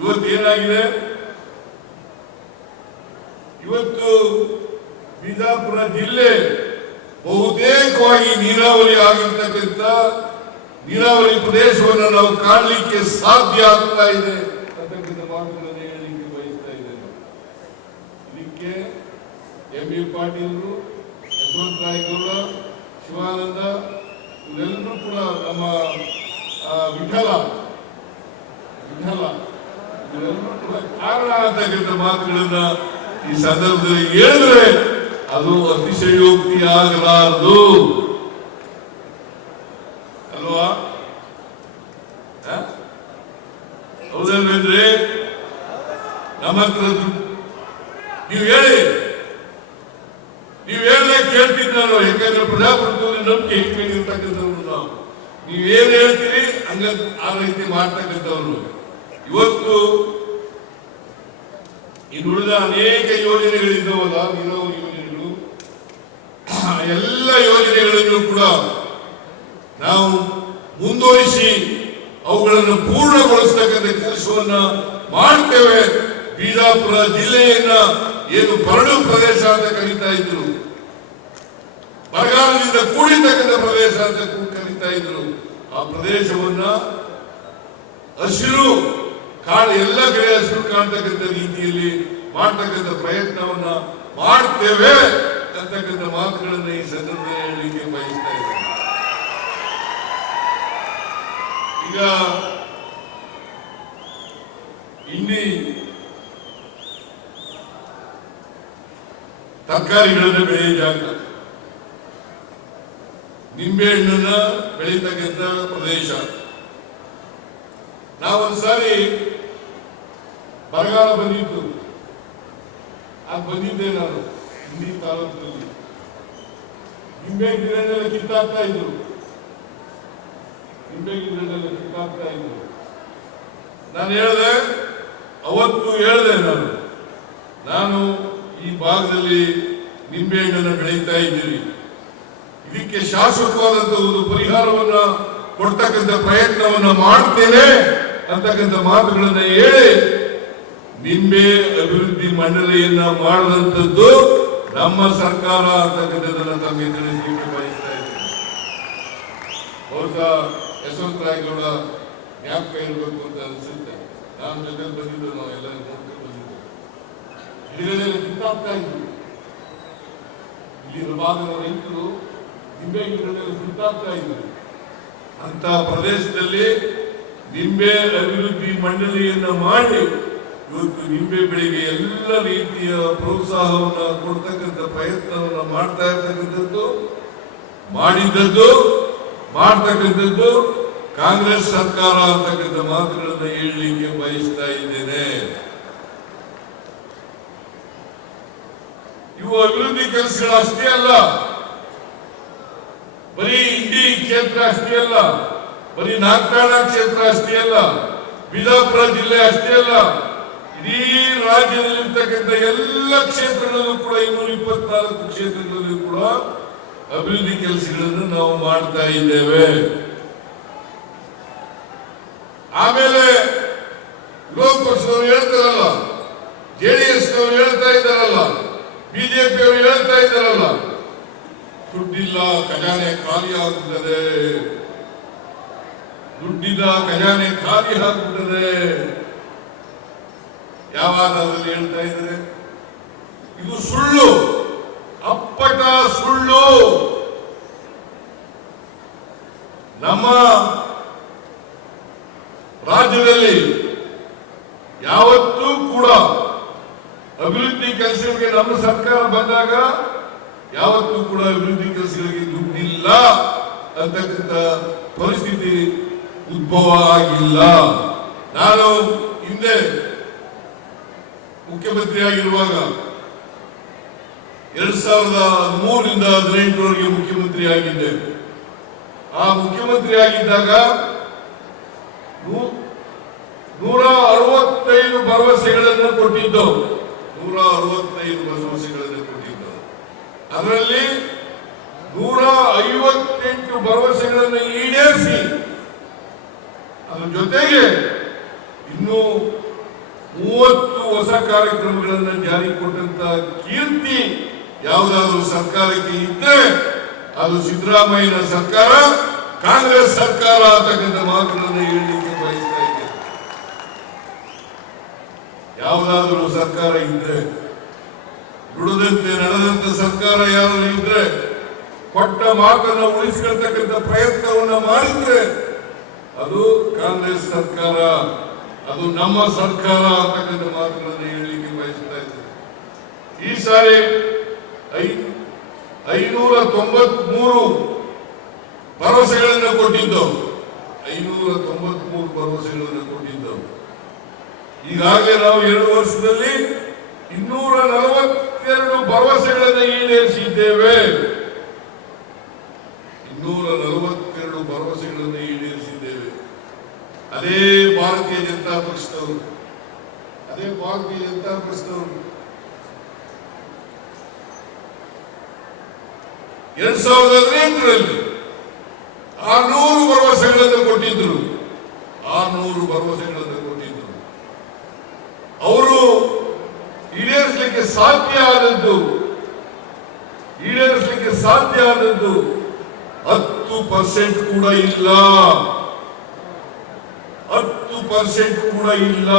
ಇವತ್ತೇನಾಗಿದೆ, ಇವತ್ತು ಬಿಜಾಪುರ ಜಿಲ್ಲೆ ಬಹುತೇಕವಾಗಿ ನೀರಾವರಿ ಆಗಿರ್ತಕ್ಕಂಥ ನೀರಾವರಿ ಪ್ರದೇಶವನ್ನು ನಾವು ಕಾಣಲಿಕ್ಕೆ ಸಾಧ್ಯ ಆಗ್ತಾ ಇದೆ ಅಂತಕ್ಕಂಥ ಮಾತುಗಳನ್ನು ಹೇಳಲಿಕ್ಕೆ ಬಯಸ್ತಾ ಇದ್ದೇನೆ. ಇದಕ್ಕೆ ಎಂ.ಬಿ. ಪಾಟೀಲರು, ಯಶವಂತರಾಯಗೌಡ, ಶಿವಾನಂದ ಇವರೆಲ್ಲರೂ ಕೂಡ ನಮ್ಮ ವಿಠಲ ಇವರೆಲ್ಲರೂ ಕೂಡ ಕಾರಣ ಅಂತಕ್ಕಂಥ ಮಾತುಗಳನ್ನ ಈ ಸಂದರ್ಭದಲ್ಲಿ ಹೇಳಿದ್ರೆ ಅದು ಅತಿಶಯೋಕ್ತಿ ಆಗಲಾರದು ಅಲ್ವಾ? ಹೌದಲ್ವೇಂದ್ರೆ ನಮ್ಮ ಹತ್ರ ನೀವು ಹೇಳಲೇ ಕೇಳ್ತಿದ್ ನಾನು. ಯಾಕಂದ್ರೆ ಪ್ರಜಾಪ್ರಭುತ್ವದಲ್ಲಿ ನಂಬಿಕೆ ಇಟ್ಕೊಂಡಿರ್ತಕ್ಕಂಥವ್ರು ನಾವು. ನೀವೇನ್ ಹೇಳ್ತೀರಿ ಹಂಗ ಆ ರೀತಿ ಮಾಡ್ತಕ್ಕಂಥವ್ರು. ಇವತ್ತು ಇನ್ನುಳಿದ ಅನೇಕ ಯೋಜನೆಗಳಿದ್ದಾವಲ್ಲ, ನೀರಾವರಿ ಯೋಜನೆಗಳು, ಎಲ್ಲ ಯೋಜನೆಗಳನ್ನು ಕೂಡ ನಾವು ಮುಂದುವರಿಸಿ ಅವುಗಳನ್ನು ಪೂರ್ಣಗೊಳಿಸತಕ್ಕಂಥ ಕೆಲಸವನ್ನ ಮಾಡ್ತೇವೆ. ಬಿಜಾಪುರ ಜಿಲ್ಲೆಯನ್ನ ಏನು ಬರಡು ಪ್ರದೇಶ ಅಂತ ಕರೀತಾ ಇದ್ರು, ಬರಗಾಲದಿಂದ ಕೂಡಿರ್ತಕ್ಕಂಥ ಪ್ರದೇಶ ಅಂತ ಕರೀತಾ ಇದ್ರು, ಆ ಪ್ರದೇಶವನ್ನ ಹಸಿರು ಎಲ್ಲ ಕಡೆ ಹಸಿರು ಕಾಣ್ತಕ್ಕಂಥ ರೀತಿಯಲ್ಲಿ ಮಾಡ್ತಕ್ಕಂಥ ಪ್ರಯತ್ನವನ್ನ ಮಾಡ್ತೇವೆ ಅಂತಕ್ಕಂಥ ಮಾತುಗಳನ್ನ ಈ ಸಂದರ್ಭದಲ್ಲಿ ಹೇಳಲಿಕ್ಕೆ ಬಯಸ್ತಾ ಇದ್ದೇನೆ. ಈಗ ಇಲ್ಲಿ ತರಕಾರಿಗಳನ್ನು ಬೆಳೆಯ ಜಾಗ, ನಿಂಬೆಹಣ್ಣನ್ನ ಬೆಳೀತಕ್ಕಂಥ ಪ್ರದೇಶ. ನಾವೊಂದ್ಸಾರಿ ಬರಗಾಲ ಬಂದಿತ್ತು, ಬಂದಿದ್ದೆ ನಾನು ಹಿಂದಿ ತಾಲೂಕಿನಲ್ಲಿ. ನಿಂಬೆ ಗಿಡನೆಲ್ಲ ಕಿತ್ತಾಕ್ತಾ ಇದ್ರು, ನಾನು ಹೇಳಿದೆ, ಅವತ್ತು ಹೇಳಿದೆ ನಾನು ಈ ಭಾಗದಲ್ಲಿ ನಿಂಬೆಹಣ್ಣನ್ನು ಬೆಳೀತಾ ಇದ್ದೀರಿ, ಇದಕ್ಕೆ ಶಾಶ್ವತವಾದಂತಹ ಒಂದು ಪರಿಹಾರವನ್ನ ಕೊಡ್ತಕ್ಕಂಥ ಪ್ರಯತ್ನವನ್ನ ಮಾಡ್ತೇನೆ ಅಂತಕ್ಕಂಥ ಮಾತುಗಳನ್ನ ಹೇಳಿ ನಿಂಬೆ ಅಭಿವೃದ್ಧಿ ಮಂಡಳಿಯನ್ನ ಮಾಡಿದಂಥದ್ದು ನಮ್ಮ ಸರ್ಕಾರ ಅಂತಕ್ಕಂಥದ್ದನ್ನ ತಮಗೆ ತಿಳಿಸಲಿಕ್ಕೆ ಬಯಸ್ತಾ ಇದ್ದೇನೆ. ಬಹುಶಃ ಯಶವಂತರಾಯಗೌಡ ಜ್ಞಾಪಕ ಇರಬೇಕು ಅಂತ ಅನಿಸುತ್ತೆ. ನಾನು ಜೊತೆ ಬಂದಿದ್ದು, ನಾವು ಎಲ್ಲ ನೋಡ್ಕೊಂಡು ಬಂದಿದ್ದು, ಗಿಡಗಳೆಲ್ಲ ಕಿತ್ತಾಗ್ತಾ ಇದ್ರು. ಇಲ್ಲಿ ಭಾಗದ ರೈತರು ನಿಂಬೆ ಗಿಡಗಳೆಲ್ಲ ಕಿತ್ತಾಗ್ತಾ ಇದ್ರು. ಅಂತ ಪ್ರದೇಶದಲ್ಲಿ ನಿಂಬೆ ಅಭಿವೃದ್ಧಿ ಮಂಡಳಿಯನ್ನ ಮಾಡಿ ಇವತ್ತು ನಿಂಬೆ ಬೆಳೆಗೆ ಎಲ್ಲ ರೀತಿಯ ಪ್ರೋತ್ಸಾಹವನ್ನ ಕೊಡ್ತಕ್ಕಂಥ ಪ್ರಯತ್ನವನ್ನ ಮಾಡ್ತಾ ಇರ್ತಕ್ಕಂಥದ್ದು, ಮಾಡ್ತಕ್ಕಂಥದ್ದು ಕಾಂಗ್ರೆಸ್ ಸರ್ಕಾರ ಅಂತಕ್ಕಂಥ ಮಾತುಗಳನ್ನ ಹೇಳಲಿಕ್ಕೆ ಬಯಸ್ತಾ ಇದ್ದೇನೆ. ಇವು ಅಭಿವೃದ್ಧಿ ಕೆಲಸಗಳು ಅಷ್ಟೇ ಅಲ್ಲ, ಬರೀ ಇಂಡಿ ಕ್ಷೇತ್ರ ಅಷ್ಟೇ ಅಲ್ಲ, ಬರೀ ನಾಗಠಾಣ ಕ್ಷೇತ್ರ ಅಷ್ಟೇ ಅಲ್ಲ, ಬಿಜಾಪುರ ಜಿಲ್ಲೆ ಅಷ್ಟೇ ಅಲ್ಲ, ಇಡೀ ರಾಜ್ಯದಲ್ಲಿರ್ತಕ್ಕಂಥ ಎಲ್ಲ ಕ್ಷೇತ್ರಗಳಲ್ಲೂ ಕೂಡ 224 ಕ್ಷೇತ್ರಗಳಲ್ಲೂ ಕೂಡ ಅಭಿವೃದ್ಧಿ ಕೆಲಸಗಳನ್ನು ನಾವು ಮಾಡ್ತಾ ಇದ್ದೇವೆ. ಆಮೇಲೆ ವಿರೋಧ ಪಕ್ಷದವರು ಹೇಳ್ತಾರಲ್ಲ, ಜೆಡಿಎಸ್ ನವರು ಹೇಳ್ತಾ ಇದ್ದಾರಲ್ಲ, ಬಿಜೆಪಿ ಅವರು ಹೇಳ್ತಾ ಇದ್ದಾರಲ್ಲ, ದುಡ್ಡಿಲ್ಲ ಖಜಾನೆ ಖಾಲಿ ಆಗುತ್ತದೆ, ದುಡ್ಡಿಲ್ಲ ಖಜಾನೆ ಖಾಲಿ ಆಗುತ್ತದೆ. ಯಾವ ಆಧಾರದಲ್ಲಿ ಹೇಳ್ತಾ ಇದ್ದಾರೆ? ಇದು ಸುಳ್ಳು, ಅಪ್ಪಟ ಸುಳ್ಳು. ನಮ್ಮ ರಾಜ್ಯದಲ್ಲಿ ಯಾವತ್ತೂ ಕೂಡ ಅಭಿವೃದ್ಧಿ ಕೆಲಸಗಳಿಗೆ ನಮ್ಮ ಸರ್ಕಾರ ಬಂದಾಗ ಯಾವತ್ತೂ ಕೂಡ ಅಭಿವೃದ್ಧಿ ಕೆಲಸಗಳಿಗೆ ದುಡ್ಡಿಲ್ಲ ಅಂತಕ್ಕಂಥ ಪರಿಸ್ಥಿತಿ ಉದ್ಭವ ಆಗಿಲ್ಲ. ನಾನು ಹಿಂದೆ ಮುಖ್ಯಮಂತ್ರಿಯಾಗಿರುವಾಗ 2003ರಿಂದ 2018ರವರೆಗೆ ಮುಖ್ಯಮಂತ್ರಿ ಆಗಿದ್ದೆ. ಆ ಮುಖ್ಯಮಂತ್ರಿ ಆಗಿದ್ದಾಗ 165 ಭರವಸೆಗಳನ್ನು ಕೊಟ್ಟಿದ್ದು, 165 ಭರವಸೆಗಳನ್ನು ಕೊಟ್ಟಿದ್ದು. ಅದರಲ್ಲಿ 158 ಭರವಸೆಗಳನ್ನು ಈಡೇರಿಸಿ, ಅದರ ಜೊತೆಗೆ ಇನ್ನೂ 30 ಹೊಸ ಕಾರ್ಯಕ್ರಮಗಳನ್ನು ಜಾರಿ ಕೊಟ್ಟಂತ ಕೀರ್ತಿ ಯಾವುದಾದ್ರೂ ಸರ್ಕಾರಕ್ಕೆ ಇದ್ರೆ ಅದು ಸಿದ್ದರಾಮಯ್ಯನ ಸರ್ಕಾರ, ಕಾಂಗ್ರೆಸ್ ಸರ್ಕಾರ ಅಂತಕ್ಕಂಥ ಮಾತುಗಳನ್ನು ಹೇಳಲಿಕ್ಕೆ ಬಯಸ್ತಾ ಇದ್ದೇನೆ. ಯಾವುದಾದ್ರೂ ಸರ್ಕಾರ ಇದ್ರೆ, ನುಡಿದಂತೆ ನಡೆದಂತ ಸರ್ಕಾರ ಯಾರು ಇದ್ರೆ, ಕೊಟ್ಟ ಮಾತನ್ನು ಉಳಿಸಿಕೊಳ್ತಕ್ಕಂಥ ಪ್ರಯತ್ನವನ್ನು ಮಾಡಿದ್ರೆ ಅದು ಕಾಂಗ್ರೆಸ್ ಸರ್ಕಾರ, ಅದು ನಮ್ಮ ಸರ್ಕಾರ ಅಂತಕ್ಕಂಥ ಮಾತುಗಳನ್ನು ಹೇಳಲಿಕ್ಕೆ ಬಯಸ್ತಾ ಇದ್ದೇನೆ. ಈ ಸಾರಿ 593 ಭರವಸೆಗಳನ್ನು ಕೊಟ್ಟಿದ್ದವು. 593 ಭರವಸೆಗಳನ್ನು ಕೊಟ್ಟಿದ್ದವು. ಈಗಾಗಲೇ ನಾವು 2 ವರ್ಷದಲ್ಲಿ 242 ಭರವಸೆಗಳನ್ನು ಈಡೇರಿಸಿದ್ದೇವೆ. 242 ಭರವಸೆಗಳನ್ನು ಈಡೇರಿಸಿದ್ದೇವೆ. ಅದೇ ಭಾರತೀಯ ಜನತಾ ಪಕ್ಷದವರು 2018ರಲ್ಲಿ 600 ಭರವಸೆಗಳನ್ನು ಕೊಟ್ಟಿದ್ರು. ಅವರು ಈಡೇರಿಸಲಿಕ್ಕೆ ಸಾಧ್ಯ ಆದದ್ದು 10% ಕೂಡ ಇಲ್ಲ. 10% ಕೂಡ ಇಲ್ಲ.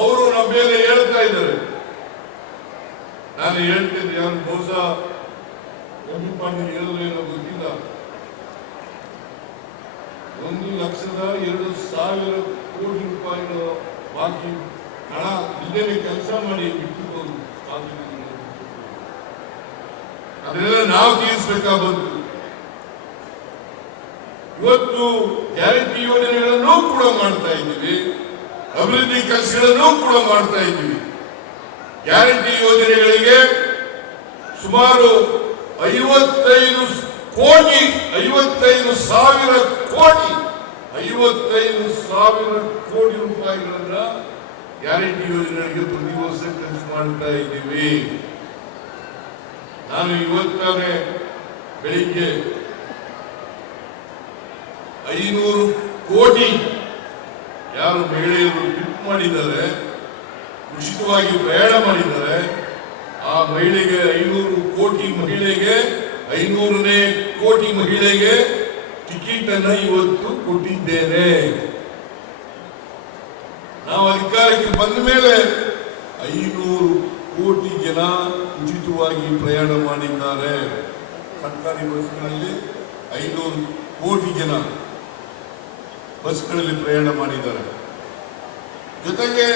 ಅವರು ನಮ್ಮ ಮೇಲೆ ಹೇಳ್ತಾ ಇದ್ದಾರೆ. ನಾನು ಹೇಳ್ತೇನೆ, ಯಾರು ಬಹುಶಃ ಹೇಳೋದೇನೋ ಗೊತ್ತಿಲ್ಲ, 1,02,000 ಕೋಟಿ ರೂಪಾಯಿಗಳ ಬಾಕಿ ಹಣ ಇಲ್ಲೇ ಕೆಲಸ ಮಾಡಿ ಬಿಟ್ಟುಕೊಂಡು ಅದನ್ನೆಲ್ಲ ನಾವು ತೀರಿಸಬೇಕಾಗುತ್ತೆ. ಇವತ್ತು ಗ್ಯಾರಂಟಿ ಯೋಜನೆಗಳನ್ನು ಕೂಡ ಮಾಡ್ತಾ ಇದ್ದೀವಿ, ಅಭಿವೃದ್ಧಿ ಕೆಲಸಗಳನ್ನು ಕೂಡ ಮಾಡ್ತಾ ಇದ್ದೀವಿ. ಗ್ಯಾರಂಟಿ ಯೋಜನೆಗಳಿಗೆ ಸುಮಾರು 55,000 ಕೋಟಿ ರೂಪಾಯಿಗಳನ್ನ ಗ್ಯಾರಂಟಿ ಯೋಜನೆಗಳಿಗೆ ಪ್ರತಿ ವರ್ಷ ಖರ್ಚು ಮಾಡ್ತಾ ಇದ್ದೀವಿ. ನಾನು ಇವತ್ತಾನೆ ಬೆಳಿಗ್ಗೆ 500 ಕೋಟಿ ಯಾರು ಮಹಿಳೆಯರು ಟ್ರಿಪ್ ಮಾಡಿದ್ದಾರೆ, ಉಚಿತವಾಗಿ ಪ್ರಯಾಣ ಮಾಡಿದ್ದಾರೆ, ಆ ಮಹಿಳೆಗೆ 500 ಕೋಟಿ ಮಹಿಳೆಗೆ 500ನೇ ಕೋಟಿ ಮಹಿಳೆಗೆ ಟಿಕೆಟ್ ಅನ್ನು ಇವತ್ತು ಕೊಟ್ಟಿದ್ದೇನೆ. ನಾವು ಅಧಿಕಾರಕ್ಕೆ ಬಂದ ಮೇಲೆ 500 ಕೋಟಿ ಜನ ಉಚಿತವಾಗಿ ಪ್ರಯಾಣ ಮಾಡಿದ್ದಾರೆ. ಸರ್ಕಾರಿ ಬಸ್ಗಳಲ್ಲಿ 500 ಕೋಟಿ ಜನ ಬಸ್ಗಳಲ್ಲಿ ಪ್ರಯಾಣ ಮಾಡಿದ್ದಾರೆ. ಜೊತೆಗೆ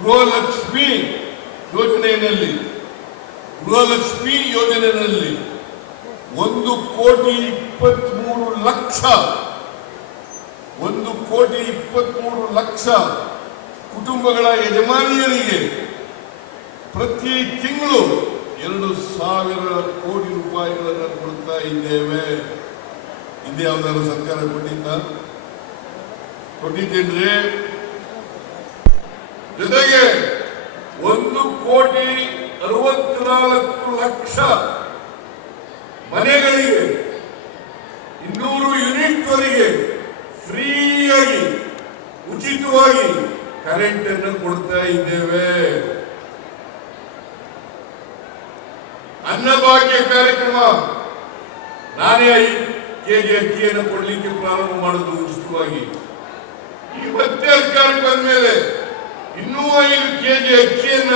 ಗೃಹಲಕ್ಷ್ಮಿ ಯೋಜನೆಯಲ್ಲಿ 1,23,00,000 ಕುಟುಂಬಗಳ ಯಜಮಾನಿಯರಿಗೆ ಪ್ರತಿ ತಿಂಗಳು 2,000 ಕೋಟಿ ರೂಪಾಯಿಗಳನ್ನು ಕೊಡ್ತಾ ಇದ್ದೇವೆ. ಹಿಂದೆ ಯಾವ್ದಾದ್ರು ಸರ್ಕಾರ ಕೊಟ್ಟಿದ್ದೇನ್ರಿ? ಜೊತೆಗೆ 1,64,00,000 ಮನೆಗಳಿಗೆ 200 ಯೂನಿಟ್ ವರೆಗೆ ಫ್ರೀಯಾಗಿ ಉಚಿತವಾಗಿ ಕರೆಂಟ್ ಅನ್ನು ಕೊಡ್ತಾ ಇದ್ದೇವೆ. ಅನ್ನಭಾಗ್ಯ ಕಾರ್ಯಕ್ರಮ ನಾನೇ 5 ಕೆಜಿ ಅಕ್ಕಿಯನ್ನು ಕೊಡ್ಲಿಕ್ಕೆ ಪ್ರಾರಂಭ ಮಾಡುವುದು ಉಚಿತವಾಗಿ. ಈ ಮತ್ತೆ ಅಧಿಕಾರಕ್ಕೆ ಬಂದ ಮೇಲೆ ಇನ್ನೂ 5 ಕೆಜಿ ಅಕ್ಕಿಯನ್ನ,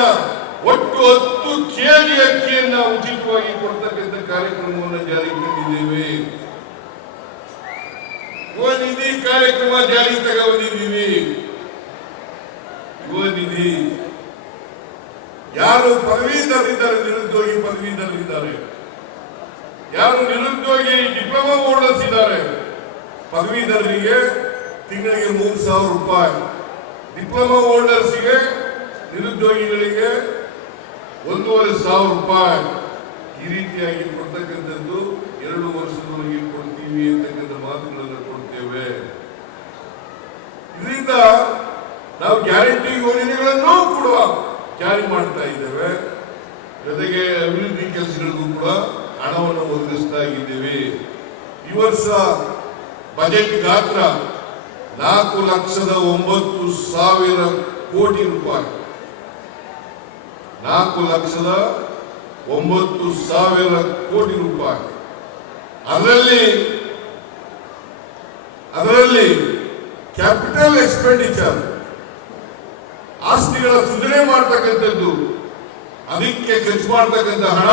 ಒಟ್ಟು 10 ಕೆಜಿ ಅಕ್ಕಿಯನ್ನ ಉಚಿತವಾಗಿ ಕೊಡ್ತಕ್ಕಂಥ ಕಾರ್ಯಕ್ರಮವನ್ನು ಜಾರಿಗೆ ತಂದಿದ್ದೇವೆ. ಯುವ ನಿಧಿ ಕಾರ್ಯಕ್ರಮ ಜಾರಿಗೆ ತಗೊಂಡಿದ್ದೀವಿ. ಯುವ ನಿಧಿ ಯಾರು ಪದವೀಧರಿದ್ದಾರೆ, ನಿರುದ್ಯೋಗಿ ಪದವೀಧರಿದ್ದಾರೆ, ಯಾರು ನಿರುದ್ಯೋಗಿ ಡಿಪ್ಲೊಮಾ ಹೋಲ್ಡರ್ಸ್ ಇದ್ದಾರೆ, ಪದವೀಧರರಿಗೆ ತಿಂಗಳಿಗೆ 3,000 ರೂಪಾಯಿ, ಡಿಪ್ಲೊಮಾ ಹೋಲ್ಡರ್ಸ್ಗೆ ನಿರುದ್ಯೋಗಿಗಳಿಗೆ 1,500 ರೂಪಾಯಿ, ಈ ರೀತಿಯಾಗಿ ಕೊಡ್ತಕ್ಕಂಥದ್ದು 2 ವರ್ಷದವರೆಗೆ ಕೊಡ್ತೀವಿ ಅಂತಕ್ಕಂಥ ಮಾತುಗಳನ್ನು ಕೊಡ್ತೇವೆ. ಇದರಿಂದ ನಾವು ಗ್ಯಾರಂಟಿ ಯೋಜನೆಗಳನ್ನು ಕೂಡ ಜಾರಿ ಮಾಡ್ತಾ ಇದ್ದೇವೆ. ಜೊತೆಗೆ ಅಭಿವೃದ್ಧಿ ಕೆಲಸಗಳಿಗೂ ಕೂಡ ಹಣವನ್ನು ಒದಗಿಸ್ತಾ ಇದ್ದೇವೆ. ಈ ವರ್ಷ ಬಜೆಟ್ ಗಾತ್ರ 4,09,000 ಕೋಟಿ ರೂಪಾಯಿ. 4,09,000 ಕೋಟಿ ರೂಪಾಯಿ. ಅದರಲ್ಲಿ ಕ್ಯಾಪಿಟಲ್ ಎಕ್ಸ್ಪೆಂಡಿಚರ್, ಆಸ್ತಿಗಳ ಸುಧಾರಣೆ ಮಾಡ್ತಕ್ಕಂಥದ್ದು, ಅದಕ್ಕೆ ಖರ್ಚು ಮಾಡ್ತಕ್ಕಂಥ ಹಣ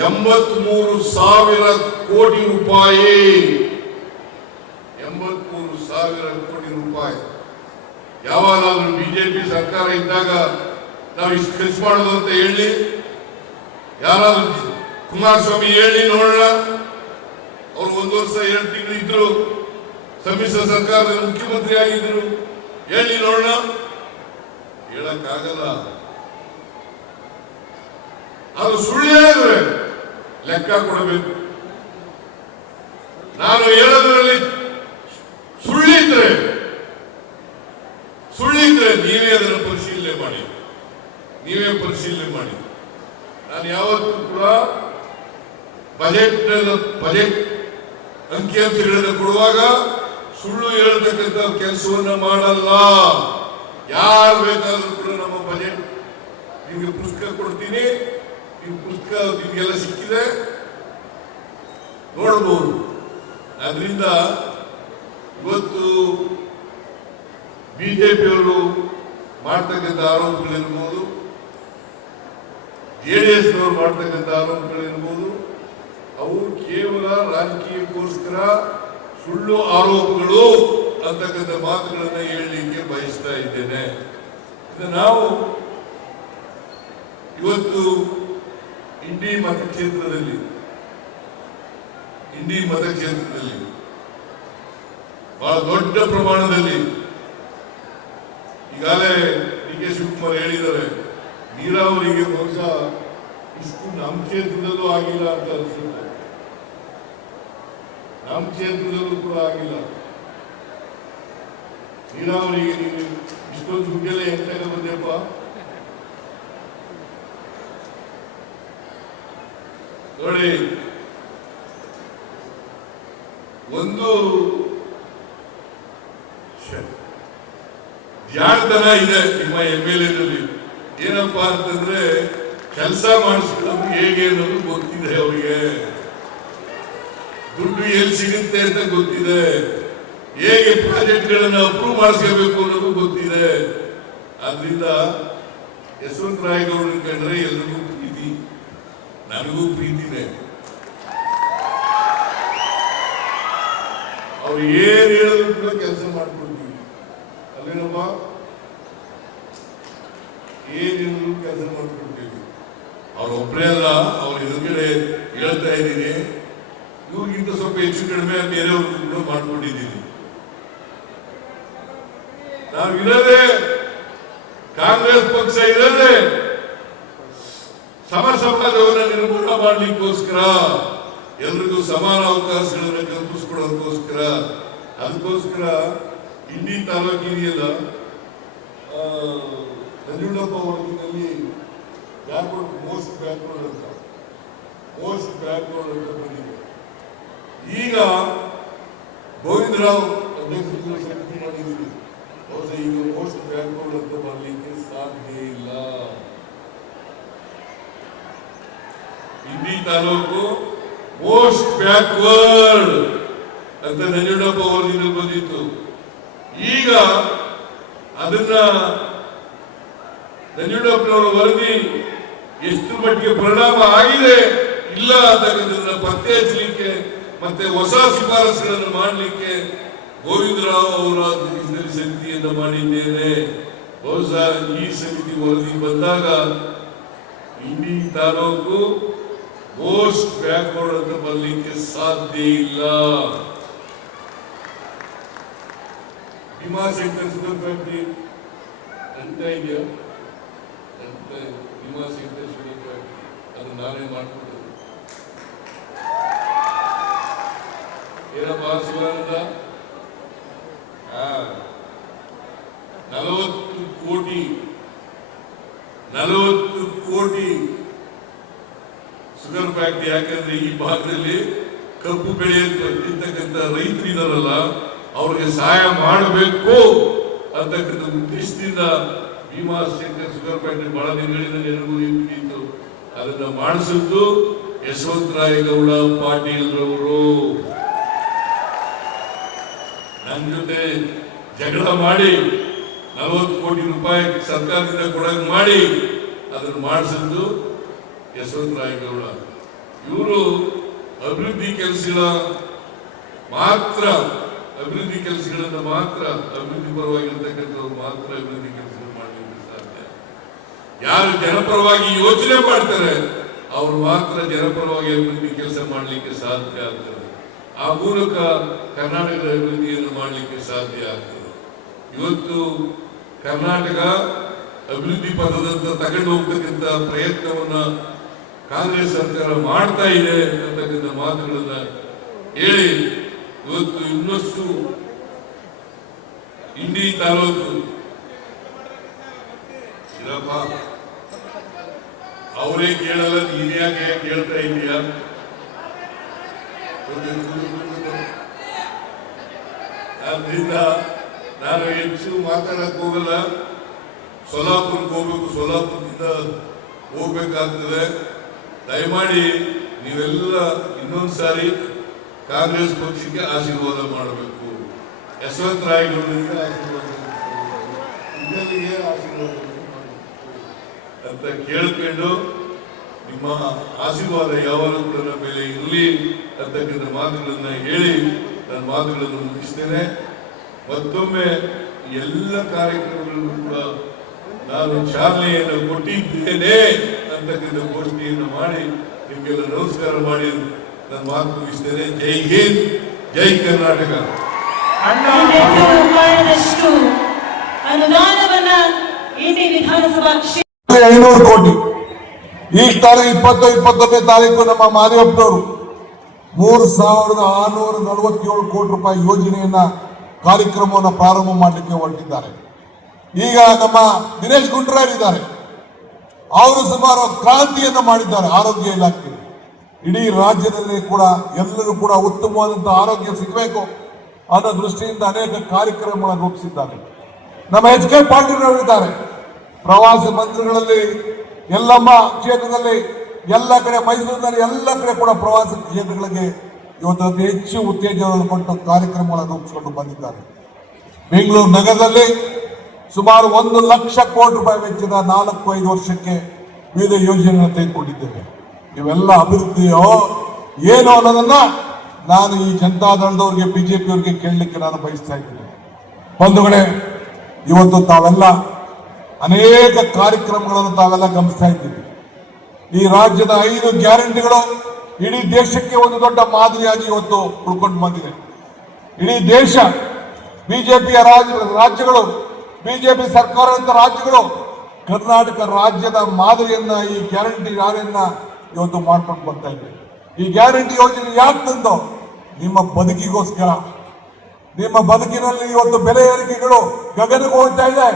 83,000 ಕೋಟಿ ರೂಪಾಯಿ. 83,000 ಕೋಟಿ ರೂಪಾಯಿ. ಯಾವಾಗಲಾದ್ರೂ ಬಿಜೆಪಿ ಸರ್ಕಾರ ಇದ್ದಾಗ ನಾವು ಇಷ್ಟು ಖರ್ಚು ಮಾಡೋದು ಅಂತ ಹೇಳಿ ಯಾರಾದ್ರೂ ಕುಮಾರಸ್ವಾಮಿ ಹೇಳಿ ನೋಡೋಣ. ಅವ್ರು 1 ವರ್ಷ 2 ತಿಂಗಳು ಇದ್ರು, ಸಮ್ಮಿಶ್ರ ಸರ್ಕಾರದ ಮುಖ್ಯಮಂತ್ರಿ ಆಗಿದ್ರು, ಹೇಳಿ ನೋಡೋಣ. ಹೇಳಕ್ಕಾಗಲ್ಲ. ಅದು ಸುಳ್ಳು ಹೇಳಿದ್ರೆ ಲೆಕ್ಕ ಕೊಡಬೇಕು. ನಾನು ಹೇಳೋದ್ರಲ್ಲಿ ಸುಳ್ಳಿದ್ರೆ ನೀವೇ ಅದನ್ನು ಪರಿಶೀಲನೆ ಮಾಡಿ. ನಾನು ಯಾವತ್ತೂ ಕೂಡ ಬಜೆಟ್ ಅಂಕಿಅಂಶಗಳನ್ನು ಕೊಡುವಾಗ ಸುಳ್ಳು ಹೇಳ್ತಕ್ಕಂಥ ಕೆಲಸವನ್ನ ಮಾಡಲ್ಲ. ಯಾರು ಬೇಕಾದ್ರೂ ಕೂಡ ನಮ್ಮ ಬಜೆಟ್ ನಿಮಗೆ ಪುಸ್ತಕ ಕೊಡ್ತೀನಿ, ನೀವು ಪುಸ್ತಕ ನಿಮಗೆಲ್ಲ ಸಿಕ್ಕಿದೆ ನೋಡಬಹುದು. ಅದರಿಂದ ಇವತ್ತು ಬಿಜೆಪಿಯವರು ಮಾಡ್ತಕ್ಕಂಥ ಆರೋಪಗಳಿರ್ಬೋದು, ಜೆಡಿಎಸ್ನವರು ಮಾಡ್ತಕ್ಕಂಥ ಆರೋಪಗಳಿರ್ಬೋದು, ಅವು ಕೇವಲ ರಾಜಕೀಯಕ್ಕೋಸ್ಕರ ಸುಳ್ಳು ಆರೋಪಗಳು ಅಂತಕ್ಕಂಥ ಮಾತುಗಳನ್ನು ಹೇಳಲಿಕ್ಕೆ ಬಯಸ್ತಾ ಇದ್ದೇನೆ. ನಾವು ಇವತ್ತು ಇಂಡಿ ಮತಕ್ಷೇತ್ರದಲ್ಲಿ ಬಹಳ ದೊಡ್ಡ ಪ್ರಮಾಣದಲ್ಲಿ ಈಗಾಗಲೇ ಡಿ.ಕೆ. ಶಿವಕುಮಾರ್ ಹೇಳಿದ್ದಾರೆ, ನೀರಾವರಿಗೆ ಬಹುಶಃ ಇಷ್ಟು ನಮ್ಮ ಕ್ಷೇತ್ರದಲ್ಲೂ ಆಗಿಲ್ಲ ಅಂತ ಅನಿಸುತ್ತೆ. ನಮ್ಮ ಕ್ಷೇತ್ರದಲ್ಲೂ ಕೂಡ ಆಗಿಲ್ಲ. ನೀರಾವರಿಗೆ ನೀವು ಇಷ್ಟೊಂದು ದುಡ್ಡೆಲ್ಲ ಹೆಂಗ ಬಂದೆಪ್ಪ? ನೋಡಿ, ಒಂದು ಜಾಣತನ ಇದೆ ನಿಮ್ಮ MLA-ನಲ್ಲಿ. ಏನಪ್ಪಾ ಅಂತಂದ್ರೆ ಕೆಲಸ ಮಾಡಿಸ್ಕೊಳ್ಳೋದು ಹೇಗೆ ಅನ್ನೋದು ಗೊತ್ತಿದೆ ಅವರಿಗೆ. ದುಡ್ಡು ಎಲ್ಲಿ ಸಿಗುತ್ತೆ ಅಂತ ಗೊತ್ತಿದೆ. ಹೇಗೆ ಪ್ರಾಜೆಕ್ಟ್ಗಳನ್ನು ಅಪ್ರೂವ್ ಮಾಡಿಸ್ಕೋಬೇಕು ಅನ್ನೋದು ಗೊತ್ತಿದೆ. ಆದ್ರಿಂದ ಯಶವಂತರಾಯಗೌಡರನ್ನ ಕಂಡ್ರೆ ಎಲ್ರಿಗೂ ಪ್ರೀತಿ, ನನಗೂ ಪ್ರೀತಿನೇ. ಅವ್ರು ಏನ್ ಹೇಳಿದ್ರು ಕೂಡ ಕೆಲಸ ಮಾಡ್ಕೊಡ್ತೀವಿ ಅಲ್ಲೇನಪ್ಪ, ಏನಿದ್ರು ಕೆಲಸ ಮಾಡ್ಕೊಡ್ತೀವಿ. ಅವ್ರೊಬ್ಬರೇ ಅಲ್ಲ, ಅವ್ರ ಎದುರುಗಡೆ ಹೇಳ್ತಾ ಇದ್ದೀನಿ, ಇವ್ರಿಗಿಂತ ಸ್ವಲ್ಪ ಹೆಚ್ಚು ಕಡಿಮೆ ಬೇರೆಯವ್ರಿಗೂ ಕೂಡ ಮಾಡ್ಕೊಂಡಿದ್ದೀನಿ. ನಾವಿರೋದೇ ಕಾಂಗ್ರೆಸ್ ಪಕ್ಷ ಇರೋದೇ ಸಮ ಸಮಾಜವನ್ನು ನಿರ್ಮಾಣ ಮಾಡ್ಲಿಕ್ಕೋಸ್ಕರ, ಎಲ್ರಿಗೂ ಸಮಾನ ಅವಕಾಶಗಳನ್ನು ಕಲ್ಪಿಸ್ಕೊಡೋದಕ್ಕೋಸ್ಕರ. ಅದಕ್ಕೋಸ್ಕರ ಇಂಡಿ ತಾಲೂಕಿದೆಯಲ್ಲ, ನಂಜುಂಡಪ್ಪ ವರ್ಗದಲ್ಲಿ ಮೋಸ್ಟ್ ಬ್ಯಾಕ್ವರ್ಡ್ ಅಂತ ಬಂದಿದೆ. ಈಗ ಗೋವಿಂದರಾವ್ ಅಧ್ಯಕ್ಷರು ಶಕ್ತಿ ಮಾಡಿದ್ದೀವಿ. ಬಹುಶಃ ಈಗ ಮೋಸ್ಟ್ ಬ್ಯಾಕ್ವರ್ಡ್ ಅಂತ ಬರಲಿಕ್ಕೆ ಸಾಧ್ಯ ಇಲ್ಲ. ಇಂಡಿ ತಾಲೂಕು ಮೋಸ್ಟ್ ಬ್ಯಾಕ್ವರ್ಡ್ ಅಂತ ನಂಜುಂಡಪ್ಪ ವರದಿಯಿಂದ ಬಂದಿತ್ತು. ಈಗ ಅದನ್ನ ನಂಜುಂಡಪ್ಪನವರ ವರದಿ ಎಷ್ಟು ಮಟ್ಟಿಗೆ ಪರಿಣಾಮ ಆಗಿದೆ ಇಲ್ಲ ಅಂತಕ್ಕಂಥದ್ದನ್ನ ಪತ್ತೆ ಹಚ್ಚಲಿಕ್ಕೆ ಮತ್ತೆ ಹೊಸ ಶಿಫಾರಸುಗಳನ್ನು ಮಾಡಲಿಕ್ಕೆ ಗೋವಿಂದರಾವ್ ಅವರ ಸಮಿತಿಯನ್ನು ಮಾಡಿದ್ದೇನೆ. ಬಹುಶಃ ಈ ಸಮಿತಿ ವರದಿ ಬಂದಾಗ ಇಂಡಿ ತಾಲೂಕು ಮೋಸ್ಟ್ ಬ್ಯಾಕ್ವರ್ಡ್ ಅಂತ ಬರಲಿಕ್ಕೆ ಸಾಧ್ಯ ಇಲ್ಲ. ಭೀಮಾಶಂಕರ್ ಶುಗರ್ ಫ್ಯಾಕ್ಟರಿ ಅಂತ ಇದೆಯಾ? ಭೀಮಾಶಂಕರ್ ಶುಗರ್ ಫ್ಯಾಕ್ಟರಿ ಅದು ನಾನೇ ಮಾಡ್ಕೊಡ್ತೇನೆ. ಏನಪ್ಪ ಶಿವಾನಂದ, 40 ಕೋಟಿ ಶುಗರ್ ಫ್ಯಾಕ್ಟರಿ. ಯಾಕಂದ್ರೆ ಈ ಭಾಗದಲ್ಲಿ ಕಬ್ಬು ಬೆಳೆಯತಕ್ಕಂಥ ರೈತರು ಇದಾರಲ್ಲ, ಅವ್ರಿಗೆ ಸಹಾಯ ಮಾಡಬೇಕು ಅಂತಕ್ಕಂಥ ಉದ್ದೇಶದಿಂದ ಭೀಮಾಶಂಕರ್ ಶುಗರ್ ಫ್ಯಾಕ್ಟರಿ ಬಹಳ ದಿನಗಳಿಂದ ನೆನಪು ಅದನ್ನ ಮಾಡಿಸಿದ್ದು ಯಶವಂತರಾಯಗೌಡ ಪಾಟೀಲ್ ರವರು ನನ್ನ ಜೊತೆ ಜಗಳ ಮಾಡಿ 40 ಕೋಟಿ ರೂಪಾಯಿ ಸರ್ಕಾರದಿಂದ ಕೊಡಂಗ್ ಮಾಡಿ ಅದನ್ನು ಮಾಡಿಸಿದ್ದು ಯಶವಂತರಾಯಗೌಡ. ಇವರು ಅಭಿವೃದ್ಧಿ ಕೆಲಸಗಳನ್ನು ಮಾತ್ರ ಅಭಿವೃದ್ಧಿ ಪರವಾಗಿರ್ತಕ್ಕಂಥವ್ರು ಮಾತ್ರ ಅಭಿವೃದ್ಧಿ ಕೆಲಸಗಳು ಮಾಡಲಿಕ್ಕೆ ಸಾಧ್ಯ. ಯಾರು ಜನಪರವಾಗಿ ಯೋಚನೆ ಮಾಡ್ತಾರೆ ಅವರು ಮಾತ್ರ ಜನಪರವಾಗಿ ಅಭಿವೃದ್ಧಿ ಕೆಲಸ ಮಾಡಲಿಕ್ಕೆ ಸಾಧ್ಯ ಆಗ್ತದೆ. ಆ ಮೂಲಕ ಕರ್ನಾಟಕದ ಅಭಿವೃದ್ಧಿಯನ್ನು ಮಾಡಲಿಕ್ಕೆ ಸಾಧ್ಯ ಆಗ್ತದೆ. ಇವತ್ತು ಕರ್ನಾಟಕ ಅಭಿವೃದ್ಧಿ ಪಥದಂತ ತಗೊಂಡು ಹೋಗ್ತಕ್ಕಂಥ ಪ್ರಯತ್ನವನ್ನ ಕಾಂಗ್ರೆಸ್ ಸರ್ಕಾರ ಮಾಡ್ತಾ ಇದೆ ಅಂತಕ್ಕಂಥ ಮಾತುಗಳನ್ನ ಹೇಳಿ ಇವತ್ತು ಇನ್ನಷ್ಟು ಇಂಡಿ ತಾಲೂಕು ಇರಪ್ಪ ಅವರೇ ಕೇಳಲ್ಲ, ನೀನ್ ಯಾಕೆ ಕೇಳ್ತಾ ಇದೀಯ? ಆದ್ರಿಂದ ನಾನು ಹೆಚ್ಚು ಮಾತಾಡಕ್ ಹೋಗಲ್ಲ. ಸೋಲಾಪುರಕ್ಕೆ ಹೋಗ್ಬೇಕು, ಸೋಲಾಪುರದಿಂದ ಹೋಗ್ಬೇಕಾಗ್ತದೆ. ದಯಮಾಡಿ ನೀವೆಲ್ಲ ಇನ್ನೊಂದು ಸಾರಿ ಕಾಂಗ್ರೆಸ್ ಪಕ್ಷಕ್ಕೆ ಆಶೀರ್ವಾದ ಮಾಡಬೇಕು. ಯಶವಂತರಾಯಗೌಡರಿಗೆ ಆಶೀರ್ವಾದ ಅಂತ ಕೇಳ್ಕೊಂಡು ನಿಮ್ಮ ಆಶೀರ್ವಾದ ಯಾವಾಗಲೂ ಕೂಡ ನನ್ನ ಮೇಲೆ ಇರಲಿ ಅಂತಕ್ಕಂಥ ಮಾತುಗಳನ್ನ ಹೇಳಿ ನನ್ನ ಮಾತುಗಳನ್ನು ಮುಗಿಸ್ತೇನೆ. ಮತ್ತೊಮ್ಮೆ ಎಲ್ಲ ಕಾರ್ಯಕ್ರಮಗಳಿಗೂ ಕೂಡ ನಾನು ಚಾಲನೆಯನ್ನು ಕೊಟ್ಟಿದ್ದೇನೆ ಅಂತಕ್ಕಂಥ ಘೋಷಣೆಯನ್ನು ಮಾಡಿ ನಿಮಗೆಲ್ಲ ನಮಸ್ಕಾರ ಮಾಡಿ ನನ್ನ ಮಾತು ಮುಗಿಸ್ತೇನೆ. ಜೈ ಹಿಂದ್, ಜೈ ಕರ್ನಾಟಕ. ಅನುದಾನವನ್ನ ಇಂಡಿ ವಿಧಾನಸಭಾ 500 ಕೋಟಿ. ಈಗ ತಾರೀಕು 21ನೇ ತಾರೀಕು ನಮ್ಮ ಮಾದೇವಪ್ಪನವರು 3647 ಕೋಟಿ ರೂಪಾಯಿ ಯೋಜನೆಯನ್ನ ಕಾರ್ಯಕ್ರಮವನ್ನು ಪ್ರಾರಂಭ ಮಾಡಲಿಕ್ಕೆ ಹೊರಟಿದ್ದಾರೆ. ಈಗ ನಮ್ಮ ದಿನೇಶ್ ಗುಂಡೂರಾವ್ ಇದ್ದಾರೆ, ಅವರು ಸುಮಾರು ಕ್ರಾಂತಿಯನ್ನು ಮಾಡಿದ್ದಾರೆ ಆರೋಗ್ಯ ಇಲಾಖೆ. ಇಡೀ ರಾಜ್ಯದಲ್ಲಿ ಕೂಡ ಎಲ್ಲರೂ ಕೂಡ ಉತ್ತಮವಾದಂತಹ ಆರೋಗ್ಯ ಸಿಗಬೇಕು ಅನ್ನೋ ದೃಷ್ಟಿಯಿಂದ ಅನೇಕ ಕಾರ್ಯಕ್ರಮಗಳನ್ನು ರೂಪಿಸಿದ್ದಾರೆ. ನಮ್ಮ HK ಪಾಟೀಲ್ ಇದ್ದಾರೆ, ಪ್ರವಾಸಿ ಮಂದಿರಗಳಲ್ಲಿ ಎಲ್ಲಮ್ಮ ಕ್ಷೇತ್ರದಲ್ಲಿ ಎಲ್ಲ ಕಡೆ, ಮೈಸೂರಿನಲ್ಲಿ ಎಲ್ಲ ಕಡೆ ಕೂಡ ಪ್ರವಾಸಿ ಕ್ಷೇತ್ರಗಳಿಗೆ ಇವತ್ತು ಅತಿ ಹೆಚ್ಚು ಉತ್ತೇಜನವನ್ನು ಕೊಟ್ಟು ಕಾರ್ಯಕ್ರಮಗಳನ್ನು ರೂಪಿಸಿಕೊಂಡು ಬಂದಿದ್ದಾರೆ. ಬೆಂಗಳೂರು ನಗರದಲ್ಲಿ ಸುಮಾರು 1 ಲಕ್ಷ ಕೋಟಿ ರೂಪಾಯಿ ವೆಚ್ಚದ 4-5 ವರ್ಷಕ್ಕೆ ವಿವಿಧ ಯೋಜನೆಗಳನ್ನು ತೆಗೆದುಕೊಂಡಿದ್ದೇವೆ. ಇವೆಲ್ಲ ಅಭಿವೃದ್ಧಿಯೋ ಏನು ಅನ್ನೋದನ್ನ ನಾನು ಈ ಜನತಾದಳದವ್ರಿಗೆ, ಬಿಜೆಪಿಯವರಿಗೆ ಕೇಳಲಿಕ್ಕೆ ನಾನು ಬಯಸ್ತಾ ಇದ್ದೇನೆ. ಬಂಧುಗಳೇ, ಇವತ್ತು ತಾವೆಲ್ಲ ಅನೇಕ ಕಾರ್ಯಕ್ರಮಗಳನ್ನು ತಾವೆಲ್ಲ ಗಮನಿಸ್ತಾ ಇದ್ದೀವಿ. ಈ ರಾಜ್ಯದ 5 ಗ್ಯಾರಂಟಿಗಳು ಇಡೀ ದೇಶಕ್ಕೆ ಒಂದು ದೊಡ್ಡ ಮಾದರಿಯಾಗಿ ಇವತ್ತು ಉಳ್ಕೊಂಡು ಬಂದಿದೆ. ಇಡೀ ದೇಶ ಬಿಜೆಪಿಯ ರಾಜ್ಯಗಳು, ಬಿಜೆಪಿ ಸರ್ಕಾರದ ರಾಜ್ಯಗಳು ಕರ್ನಾಟಕ ರಾಜ್ಯದ ಮಾದರಿಯನ್ನ, ಈ ಗ್ಯಾರಂಟಿ ಯಾರನ್ನ ಇವತ್ತು ಮಾಡ್ಕೊಂಡು ಬರ್ತಾ ಇದೆ. ಈ ಗ್ಯಾರಂಟಿ ಯೋಜನೆ ಯಾಕೆ ತಂದೋ? ನಿಮ್ಮ ಬದುಕಿಗೋಸ್ಕರ. ನಿಮ್ಮ ಬದುಕಿನಲ್ಲಿ ಇವತ್ತು ಬೆಲೆ ಏರಿಕೆಗಳು ಗಗನಕ್ಕೆ ಹೋಗ್ತಾ ಇದೆ,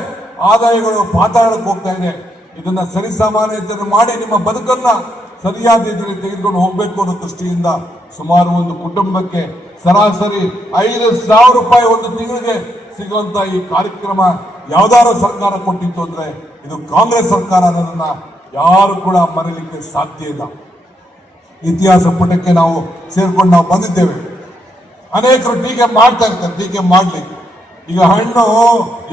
ಆದಾಯಗಳು ಪಾತಾಳಕ್ಕೆ ಹೋಗ್ತಾ ಇದೆ. ಇದನ್ನ ಸರಿಸಾಮಾನ್ಯತೆ ಮಾಡಿ ನಿಮ್ಮ ಬದುಕನ್ನ ಸರಿಯಾದ ರೀತಿಯಲ್ಲಿ ತೆಗೆದುಕೊಂಡು ಹೋಗ್ಬೇಕು ಅನ್ನೋ ದೃಷ್ಟಿಯಿಂದ ಸುಮಾರು ಒಂದು ಕುಟುಂಬಕ್ಕೆ ಸರಾಸರಿ 5,000 ರೂಪಾಯಿ ಒಂದು ತಿಂಗಳಿಗೆ ಸಿಗುವಂತ ಈ ಕಾರ್ಯಕ್ರಮ ಯಾವ್ದಾರು ಸರ್ಕಾರ ಕೊಟ್ಟಿತ್ತು ಅಂದ್ರೆ ಇದು ಕಾಂಗ್ರೆಸ್ ಸರ್ಕಾರ ಅನ್ನೋದನ್ನ ಯಾರು ಕೂಡ ಮರೀಲಿಕ್ಕೆ ಸಾಧ್ಯ ಇಲ್ಲ. ಇತಿಹಾಸ ಪುಟಕ್ಕೆ ನಾವು ಸೇರ್ಕೊಂಡು ನಾವು ಬಂದಿದ್ದೇವೆ. ಅನೇಕರು ಟೀಕೆ ಮಾಡ್ತಾ ಇರ್ತಾರೆ, ಟೀಕೆ ಮಾಡ್ಲಿ. ಈಗ ಹಣ್ಣು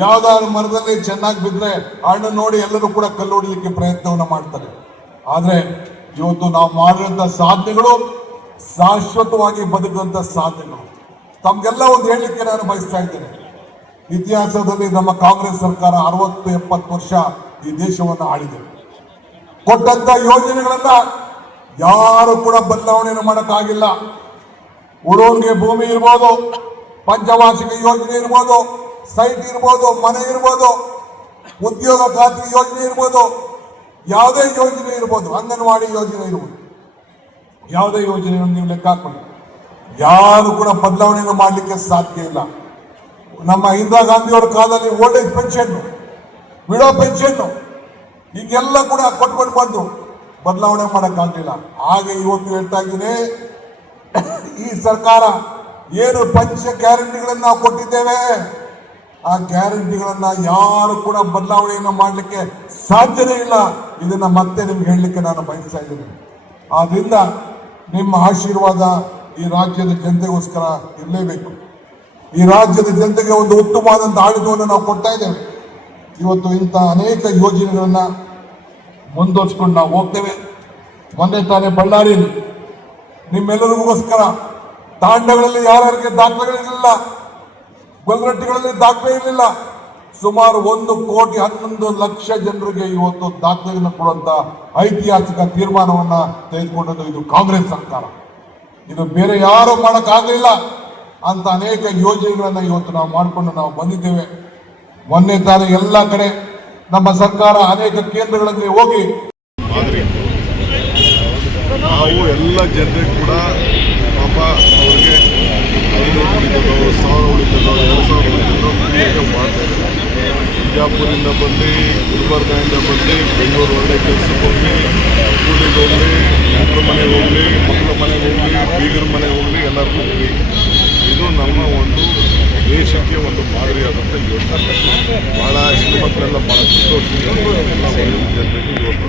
ಯಾವ್ದಾದ್ರು ಮರದಲ್ಲಿ ಚೆನ್ನಾಗಿ ಬಿದ್ರೆ ಹಣ್ಣು ನೋಡಿ ಎಲ್ಲರೂ ಕೂಡ ಕಲ್ಲು ಹೊಡಿಲಿಕ್ಕೆ ಪ್ರಯತ್ನವನ್ನ ಮಾಡ್ತಾರೆ. ಆದ್ರೆ ಇವತ್ತು ನಾವು ಮಾಡಿರುವಂತ ಸಾಧನೆಗಳು ಶಾಶ್ವತವಾಗಿ ಬದುಕುವಂತ ಸಾಧನೆಗಳು. ತಮ್ಗೆಲ್ಲ ಒಂದು ಹೇಳಲಿಕ್ಕೆ ನಾನು ಬಯಸ್ತಾ ಇದ್ದೇನೆ. ಇತಿಹಾಸದಲ್ಲಿ ನಮ್ಮ ಕಾಂಗ್ರೆಸ್ ಸರ್ಕಾರ 60-70 ವರ್ಷ ಈ ದೇಶವನ್ನು ಆಳಿದೆ. ಕೊಟ್ಟಂತ ಯೋಜನೆಗಳನ್ನ ಯಾರು ಕೂಡ ಬದಲಾವಣೆಯನ್ನು ಮಾಡಕ್ಕಾಗಿಲ್ಲ. ಉಳೋನ್ಗೆ ಭೂಮಿ ಇರ್ಬೋದು, ಪಂಚವಾರ್ಷಿಕ ಯೋಜನೆ ಇರ್ಬೋದು, ಸೈಟ್ ಇರ್ಬೋದು, ಮನೆ ಇರ್ಬೋದು, ಉದ್ಯೋಗ ಖಾತ್ರಿ ಯೋಜನೆ ಇರ್ಬೋದು, ಯಾವುದೇ ಯೋಜನೆ ಇರ್ಬೋದು, ಅಂಗನವಾಡಿ ಯೋಜನೆ ಇರ್ಬೋದು, ಯಾವುದೇ ಯೋಜನೆಯನ್ನು ನೀವು ಲೆಕ್ಕ ಹಾಕೊಳ್ಳಿ, ಯಾರು ಕೂಡ ಬದಲಾವಣೆಯನ್ನು ಮಾಡಲಿಕ್ಕೆ ಸಾಧ್ಯ ಇಲ್ಲ. ನಮ್ಮ ಇಂದಿರಾ ಗಾಂಧಿಯವರ ಕಾಲದಲ್ಲಿ old age pension, widow pension ಹೀಗೆಲ್ಲ ಕೂಡ ಕೊಟ್ಕೊಂಡು ಬಂದು ಬದಲಾವಣೆ ಮಾಡೋಕ್ಕಾಗಲಿಲ್ಲ. ಹಾಗೆ ಇವತ್ತು ಹೇಳ್ತಾ ಇದ್ದೀನಿ, ಈ ಸರ್ಕಾರ ಏನು ಪಂಚ ಗ್ಯಾರಂಟಿಗಳನ್ನ ನಾವು ಕೊಟ್ಟಿದ್ದೇವೆ, ಆ ಗ್ಯಾರಂಟಿಗಳನ್ನ ಯಾರು ಕೂಡ ಬದಲಾವಣೆಯನ್ನು ಮಾಡಲಿಕ್ಕೆ ಸಾಧ್ಯನೇ ಇಲ್ಲ. ಇದನ್ನ ಮತ್ತೆ ನಿಮ್ಗೆ ಹೇಳಲಿಕ್ಕೆ ನಾನು ಬಯಸ್ತಾ ಇದ್ದೀನಿ. ಆದ್ರಿಂದ ನಿಮ್ಮ ಆಶೀರ್ವಾದ ಈ ರಾಜ್ಯದ ಜನತೆಗೋಸ್ಕರ ಇರಲೇಬೇಕು. ಈ ರಾಜ್ಯದ ಜನತೆಗೆ ಒಂದು ಉತ್ತಮವಾದಂಥ ಆಡಳಿತವನ್ನು ನಾವು ಕೊಡ್ತಾ ಇದ್ದೇವೆ. ಇವತ್ತು ಇಂಥ ಅನೇಕ ಯೋಜನೆಗಳನ್ನ ಮುಂದುವರಿಸ್ಕೊಂಡು ನಾವು ಹೋಗ್ತೇವೆ. ಮೊನ್ನೆ ತಾನೇ ಬಳ್ಳಾರಿಯಲ್ಲಿ ನಿಮ್ಮೆಲ್ಲರಿಗೋಸ್ಕರ ತಾಂಡಗಳಲ್ಲಿ ಯಾರ್ಯಾರಿಗೆ ದಾಖಲೆಗಳಿರಲಿಲ್ಲ, ಗೊಲ್ರಟ್ಟಿಗಳಲ್ಲಿ ದಾಖಲೆ ಇರಲಿಲ್ಲ, ಸುಮಾರು 1,11,00,000 ಜನರಿಗೆ ಇವತ್ತು ದಾಖಲೆಯನ್ನು ಕೊಡುವಂತ ಐತಿಹಾಸಿಕ ತೀರ್ಮಾನವನ್ನ ತೆಗೆದುಕೊಂಡದ್ದು ಇದು ಕಾಂಗ್ರೆಸ್ ಸರ್ಕಾರ. ಇದು ಬೇರೆ ಯಾರು ಮಾಡೋಕ್ಕಾಗಲಿಲ್ಲ ಅಂತ ಅನೇಕ ಯೋಜನೆಗಳನ್ನ ಇವತ್ತು ನಾವು ಮಾಡಿಕೊಂಡು ನಾವು ಬಂದಿದ್ದೇವೆ. ಮೊನ್ನೆ ತಾನೇ ಎಲ್ಲ ಕಡೆ ನಮ್ಮ ಸರ್ಕಾರ ಅನೇಕ ಕೇಂದ್ರಗಳಲ್ಲಿ ಹೋಗಿ ನಾವು ಎಲ್ಲ ಜನರಿಗೆ ಕೂಡ ಪಾಪ ಅವ್ರಿಗೆ 500 ಉಳಿತದೋ 1000 ಉಳಿತದೋ 2000 ಉಳಿತದೋ ಫ್ರೀಯಾಗಿ ಮಾಡ್ತಾ ಇದ್ದಾರೆ. ಬಿಜಾಪುರಿಂದ ಬಂದು ಗುಲ್ಬರ್ಗಾಯಿಂದ ಬಂದು ಬೆಂಗಳೂರು ಒಳ್ಳೆ ಕೆಲಸಕ್ಕೆ ಹೋಗಲಿ, ಕೂಲಿಗೆ ಹೋಗಲಿ, ನೆಂಟರ ಮನೆಗೆ ಹೋಗಲಿ, ಮಕ್ಕಳ ಮನೆಗೆ ಹೋಗಲಿ, ಬೀಗರ ಮನೆಗೆ ಹೋಗಲಿ, ಎಲ್ಲರಿಗೂ ಹೋಗಲಿ. ಇದು ನಮ್ಮ ಒಂದು ದೇಶಕ್ಕೆ ಒಂದು ಮಾದರಿಯಾದಂಥ ಯೋಜನೆ. ಭಾಳ ಹೆಣ್ಣುಮಕ್ಕಳೆಲ್ಲ ಭಾಳ ಸಂತೋಷದಿಂದ ಜನರಿಗೆ ಇವತ್ತು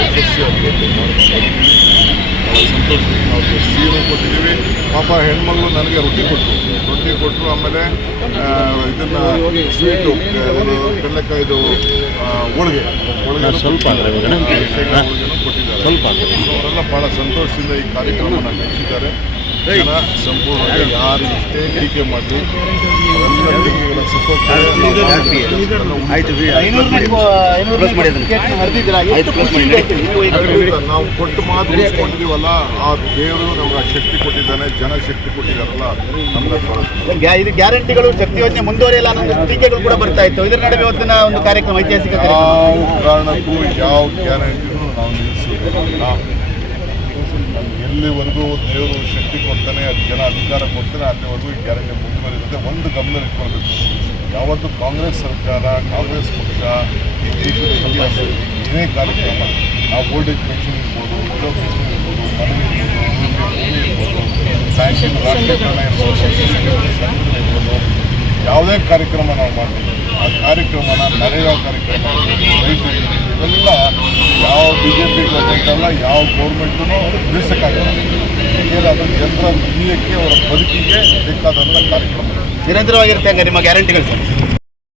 ಯಶಸ್ವಿಯಾಗಿ ಭಾಳ ಸಂತೋಷದಿಂದ ನಾವು ಸಿಹಿನೂ ಕೊಟ್ಟಿದ್ದೀವಿ. ಪಾಪ ಹೆಣ್ಮಗಳು ನನಗೆ ರೊಟ್ಟಿ ಕೊಟ್ಟರು. ಆಮೇಲೆ ಇದನ್ನು ಸ್ವೀಟು ಕಡಲೆಕಾಯ್ದು ಹೋಳಿಗೆ ಸ್ವಲ್ಪ ಹೋಳಿಗೆನೂ ಕೊಟ್ಟಿದ್ದಾರೆ. ಅವರೆಲ್ಲ ಭಾಳ ಸಂತೋಷದಿಂದ ಈ ಕಾರ್ಯಕ್ರಮವನ್ನು ನಡೆಸಿದ್ದಾರೆ. ಜನ ಸಂಪೂರ್ಣವಾಗಿ ಯಾರು ಇಷ್ಟೇ ಟೀಕೆ ಮಾಡಿ ಅವೆಲ್ಲ ಟೀಕೆಗಳ ನಾವು ಕೊಟ್ಟು ಮಾತು ಉಳಿಸ್ಕೊಂಡಿದ್ದೀವಲ್ಲ, ಆ ದೇವರು ನಮ್ಗೆ ಶಕ್ತಿ ಕೊಟ್ಟಿದ್ದಾನೆ, ಜನ ಶಕ್ತಿ ಕೊಟ್ಟಿದ್ದಾರಲ್ಲ, ನಮ್ಗೆ ಇದು ಗ್ಯಾರಂಟಿಗಳು ಶಕ್ತಿ ಯೋಜನೆ ಮುಂದುವರಿಯಲ್ಲ ಅನ್ನೋ ಟೀಕೆಗಳು ಕೂಡ ಬರ್ತಾ ಇತ್ತು. ಇದರ ನಡುವೆ ಇವತ್ತಿನ ಒಂದು ಕಾರ್ಯಕ್ರಮ ಐತಿಹಾಸಿಕ ಯಾವ ಕಾರಣಕ್ಕೂ ಯಾವ ಗ್ಯಾರಂಟಿನೂ ನಾವು ನಿಲ್ಲಿಸೋದಿಲ್ಲ. ಎಲ್ಲಿವರೆಗೂ ದೇವರು ಶಕ್ತಿ ಕೊಡ್ತಾನೆ, ಜನ ಅಧಿಕಾರ ಕೊಡ್ತಾನೆ, ಅಲ್ಲಿವರೆಗೂ ಈ ಗ್ಯಾರಂಟಿ ಮುಂದುವರಿಯುತ್ತೆ. ಒಂದು ಗಮನ ಇಟ್ಕೊಳ್ಬೇಕು, ಯಾವತ್ತು ಕಾಂಗ್ರೆಸ್ ಸರ್ಕಾರ, ಕಾಂಗ್ರೆಸ್ ಪಕ್ಷ ಇತ್ತೀಚಿನ ಇತಿಹಾಸದಲ್ಲಿ ಏನೇ ಕಾರ್ಯಕ್ರಮ, ನಾವು ಓಲ್ಡೇಜ್ ಪೆನ್ಷನ್ ಇರ್ಬೋದು, ವಿಡೋ ಪೆನ್ಷನ್ ಇರ್ಬೋದು, ಮನೆ ಇರ್ಬೋದು, ಬ್ಯಾಂಕಿನ ರಾಷ್ಟ್ರೀಕರಣ ಇರ್ಬೋದು, ಯಾವುದೇ ಕಾರ್ಯಕ್ರಮ ನಾವು ಮಾಡ್ತೀವಿ, ಆ ಕಾರ್ಯಕ್ರಮನ ನರೇಗಾ ಕಾರ್ಯಕ್ರಮ, ರೈತರಿಗೆ ಇವೆಲ್ಲ ಯಾವ BJP ಗೌರ್ಮೆಂಟ್ ಅಲ್ಲ, ಯಾವ ಗೌರ್ಮೆಂಟೂ ನಿಲ್ಲಿಸೋಕ್ಕಾಗಲ್ಲ. ಏಕೆಂದರೆ ಅದು ಜನರ ಜೀವಕ್ಕೆ, ಅವರ ಬದುಕಿಗೆ ಬೇಕಾದಂಥ ಕಾರ್ಯಕ್ರಮ ನಿರಂತರವಾಗಿರುತ್ತೆ. ನಿಮ್ಮ ಗ್ಯಾರಂಟಿಗಳು ಸರ್